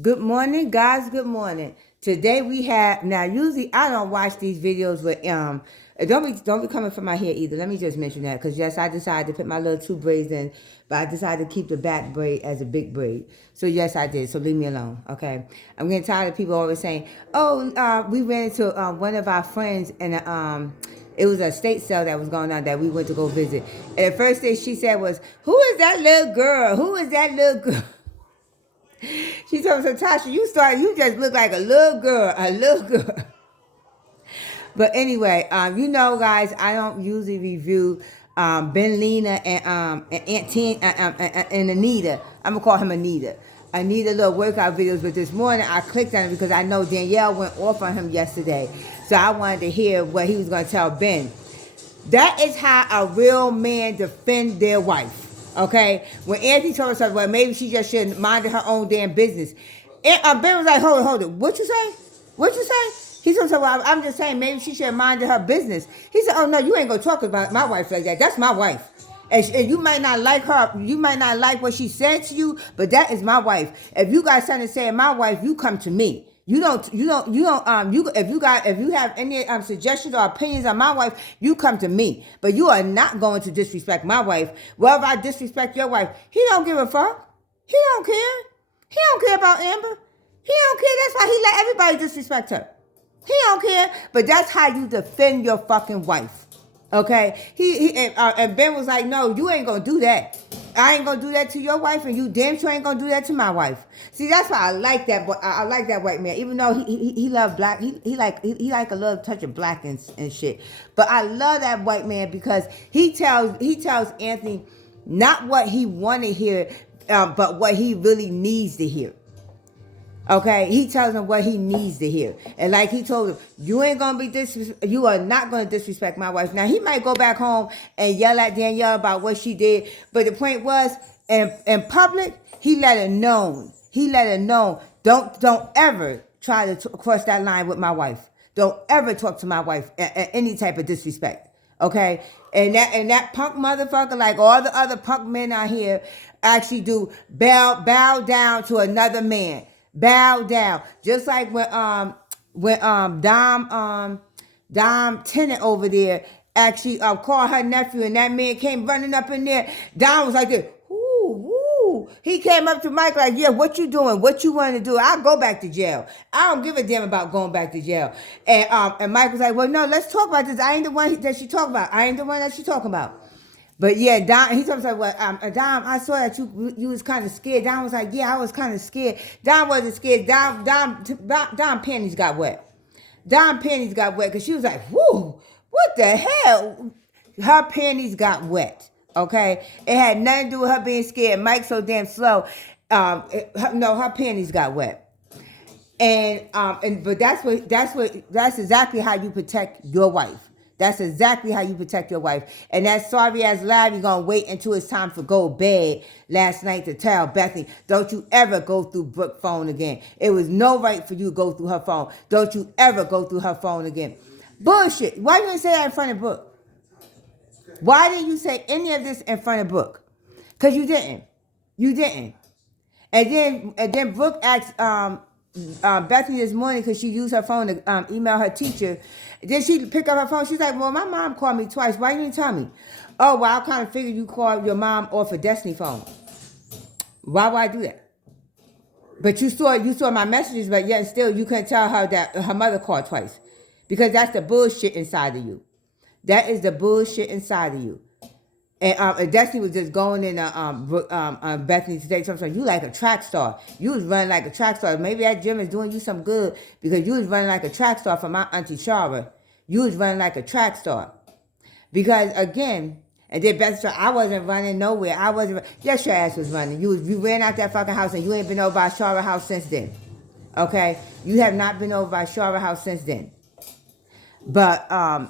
Good morning, guys. Good morning. Today we have now. Usually I don't watch these videos with Don't be coming for my hair either. Let me just mention that because yes, I decided to put my little two braids in, but I decided to keep the back braid as a big braid. So yes, I did. So leave me alone, okay? I'm getting tired of people always saying, "Oh, we ran into one of our friends and it was a state sale that was going on that we went to go visit." And the first thing she said was, "Who is that little girl? Who is that little girl?" She told me, so Tasha, you just look like a little girl. But anyway, guys, I don't usually review Ben Lena and Aunt Tin and Anita. I'm gonna call him Anita. Anita little workout videos, but this morning I clicked on it because I know Danielle went off on him yesterday, so I wanted to hear what he was gonna tell Ben. That is how a real man defend their wife. Okay? When Anthony told us, well, maybe she just shouldn't mind her own damn business. And Ben was like, hold it. What you say? What you say? He said, well, I'm just saying maybe she should mind her business. He said, oh, no, you ain't going to talk about my wife like that. That's my wife. And you might not like her. You might not like what she said to you, but that is my wife. If you got something to say my wife, you come to me. If you have any suggestions or opinions on my wife, you come to me. But you are not going to disrespect my wife. Well, if I disrespect your wife, he don't give a fuck. He don't care. He don't care about Amber. He don't care. That's why he let everybody disrespect her. He don't care. But that's how you defend your fucking wife. Okay? And Ben was like, no, you ain't gonna do that. I ain't gonna do that to your wife, and you damn sure ain't gonna do that to my wife. See, that's why I like that. But I like that white man, even though he love black. He like a little touch of black and shit. But I love that white man because he tells Anthony not what he want to hear, but what he really needs to hear. Okay, he tells him what he needs to hear, and like he told him, you ain't gonna be you are not gonna disrespect my wife. Now he might go back home and yell at Danielle about what she did, but the point was, in public, he let her know. He let her know. Don't ever try to cross that line with my wife. Don't ever talk to my wife at any type of disrespect. Okay, and that punk motherfucker, like all the other punk men out here, actually do bow down to another man. Bow down. Just like when Dom Tennant over there actually called her nephew and that man came running up in there. Dom was like this. Woo. He came up to Mike like, yeah, what you doing? What you want to do? I'll go back to jail. I don't give a damn about going back to jail. And Mike was like, well, no, let's talk about this. I ain't the one that she talking about. I ain't the one that she talking about. But yeah, Don, he told me, like, well, Don, I saw that you was kind of scared. Don was like, yeah, I was kind of scared. Don wasn't scared. Don panties got wet. Don panties got wet because she was like, whoo, what the hell? Her panties got wet. Okay, it had nothing to do with her being scared. Mike's so damn slow. No, her panties got wet. But that's exactly how you protect your wife. That's exactly how you protect your wife. And that sorry ass Larry gonna wait until it's time for go to bed last night to tell Bethany, don't you ever go through Brooke's phone again. It was no right for you to go through her phone. Don't you ever go through her phone again. Bullshit. Why you didn't say that in front of Brooke? Why didn't you say any of this in front of Brooke? Because you didn't. You didn't. And then Brooke asked Bethany this morning because she used her phone to email her teacher. Then she picked up her phone. She's like, well, my mom called me twice. Why you didn't tell me? Oh, well, I kind of figured you called your mom off a Destiny phone. Why would I do that? But you saw my messages, but yet still you couldn't tell her that her mother called twice. Because that's the bullshit inside of you. That is the bullshit inside of you. And Destiny was just going in Bethany to take something. You like a track star. You was running like a track star. Maybe that gym is doing you some good because you was running like a track star for my auntie Shara. You was running like a track star. Because again, and then Beth said, I wasn't running nowhere. I wasn't. Yes, your ass was running. You ran out that fucking house and you ain't been over by Shara house since then. Okay? You have not been over by Shara house since then. But I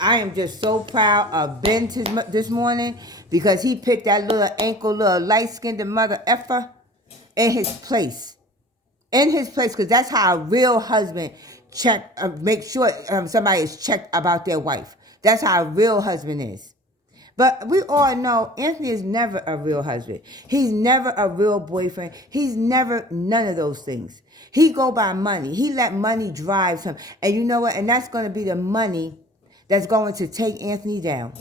am just so proud of Ben this morning because he picked that little light-skinned mother effer in his place. In his place, because that's how a real husband make sure somebody is checked about their wife. That's how a real husband is. But we all know Anthony is never a real husband. He's never a real boyfriend. He's never none of those things. He go by money. He let money drive him. And you know what? And that's going to be the money that's going to take Anthony down.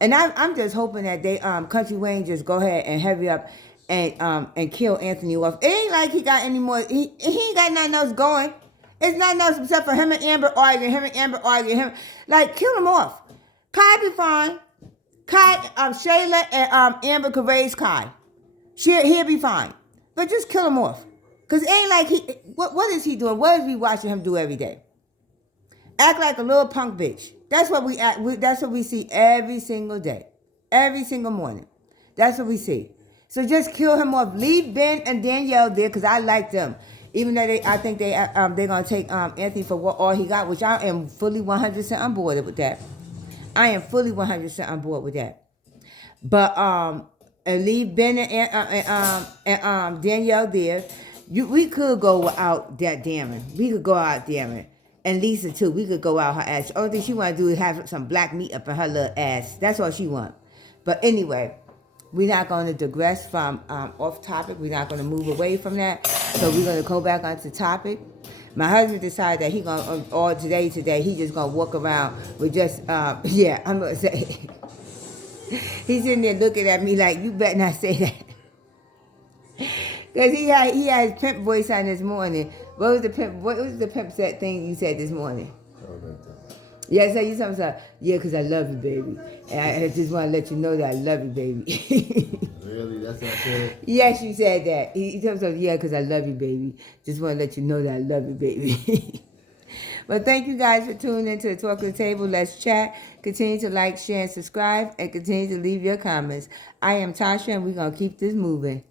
And I'm just hoping that they Country Wayne just go ahead and hurry up and kill Anthony off. It ain't like he got any more. He ain't got nothing else going. It's nothing else except for him and Amber arguing. Him like kill him off. Kai be fine. Kai, Shayla and Amber could raise Kai. He'll be fine. But just kill him off. Cause it ain't like what is he doing? What is we watching him do every day? Act like a little punk bitch. That's what that's what we see every single day. Every single morning. That's what we see. So just kill him off. Leave Ben and Danielle there because I like them. Even though I think they're gonna take Anthony for all he got, which I am fully 100% on board with that. I am fully 100% on board with that. But and leave Ben and Danielle there. We could go out that Darren. We could go out Darren. And Lisa too. We could go out her ass. The only thing she want to do is have some black meat up in her little ass. That's all she want. But anyway, we're not going to digress from off topic. We're not going to move away from that. So we're going to go back onto topic. My husband decided that he going to, all today, he just going to walk around with just, yeah, I'm going to say, he's sitting there looking at me like, you better not say that. Because he had his pimp voice on this morning. What was the pimp set thing you said this morning? Yeah, I said you something. Yeah, because I love you, baby. And I just want to let you know that I love you, baby. Really? That's what I said? Yes, you said that. He told me, yeah, because I love you, baby. Just want to let you know that I love you, baby. But thank you guys for tuning into the Talk of the Table. Let's chat. Continue to like, share, and subscribe. And continue to leave your comments. I am Tasha, and we're going to keep this moving.